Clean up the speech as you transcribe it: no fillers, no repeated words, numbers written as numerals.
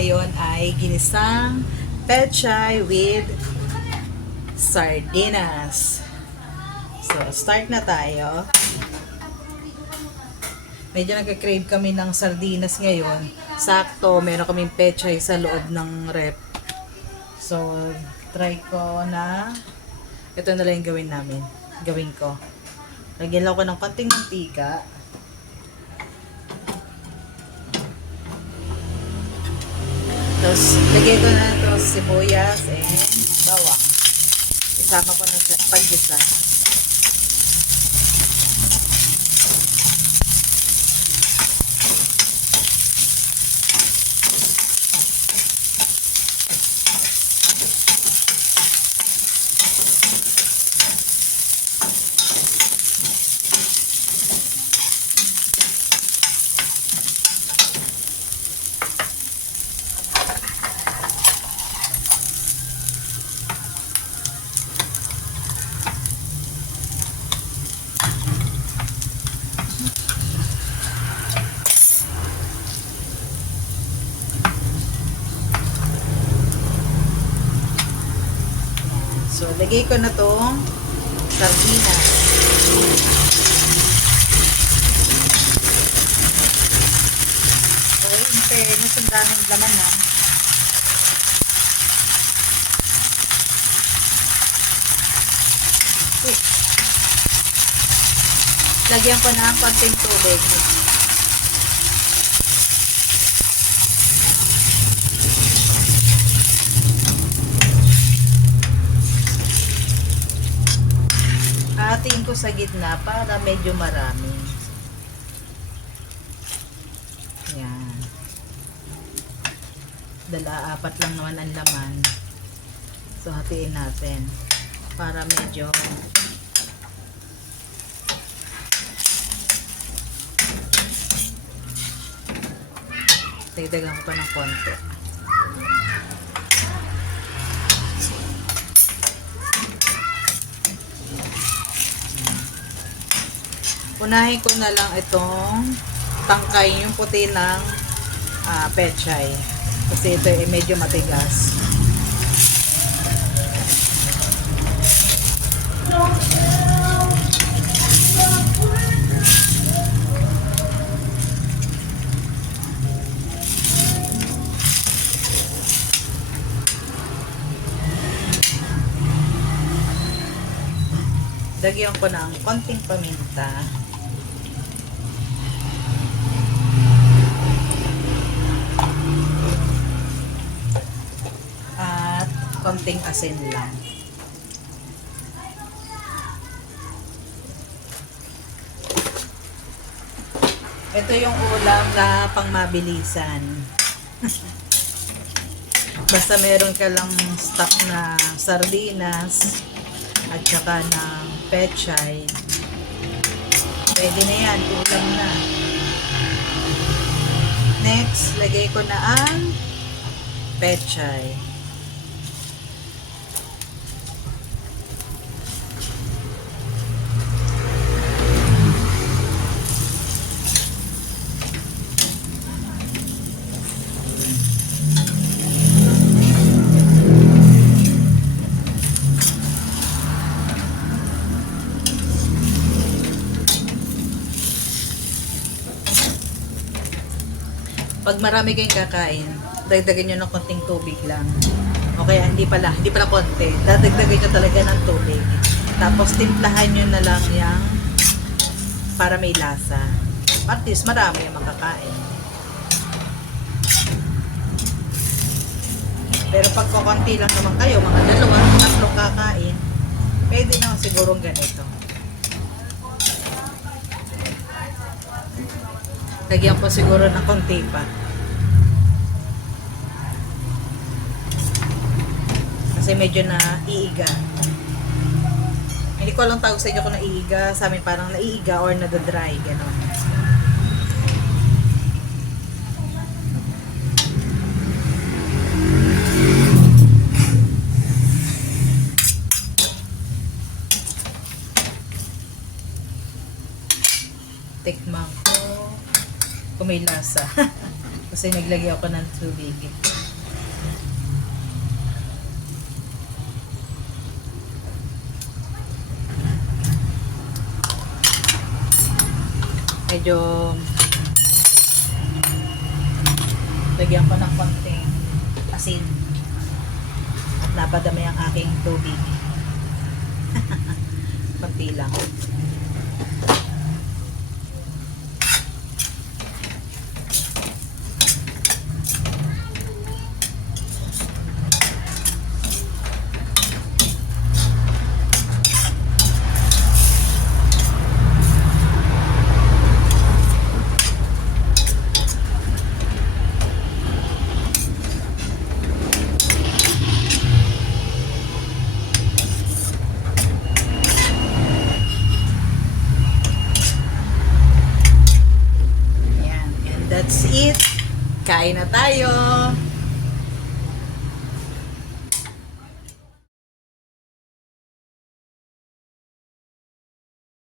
ngayon ay ginisang pechay with sardinas. So, start na tayo. Medyo nagka-crave kami ng sardinas ngayon. Sakto, meron kaming pechay sa loob ng rep. So, try ko na ito na lang yung gawin ko. Lagyan lang ko ng konting mantika. Tapos, lagay ko na ito sibuyas and bawang. Isama ko na sa paggisa. So, lagay ko na tong sardinas. So, in fairness, ang daming laman na. Lagyan ko na ang konting tubig. Hatiin ko sa gitna para medyo marami. Yan. Apat lang naman ang laman. So, hatiin natin para medyo dagdagan ko pa ng konti. Unahin ko na lang itong tangkay, yung puti ng pechay. Kasi ito ay medyo matigas. Lagyan ko ng konting paminta. At konting asin lang. Ito yung ulam na pangmabilisan. Basta meron ka lang stock na sardinas at saka ng pechay, pwede na yan, ulam na. Next, lagay ko na ang pechay. Pag marami kayong kakain, dagdagan nyo ng konting tubig lang. O kaya hindi pala konti. Dadagdagan nyo talaga ng tubig. Tapos timplahan nyo na lang yung para may lasa. At least marami yung makakain. Pero pag kukunti lang naman kayo, mga 2-3 kakain, pwede na sigurong ganito. Lagyan ko siguro ng konti pa. Kasi medyo naiiga. Hindi ko lang tawag sa inyo kung naiiga. Sa amin parang naiiga or nadadry. Ganon. tikman ko kung may lasa. Kasi naglagay ako ng tubig. Medyo lagyan ko ng konting asin at napadami ang aking tubig. Konti lang. That's it. Kain na tayo.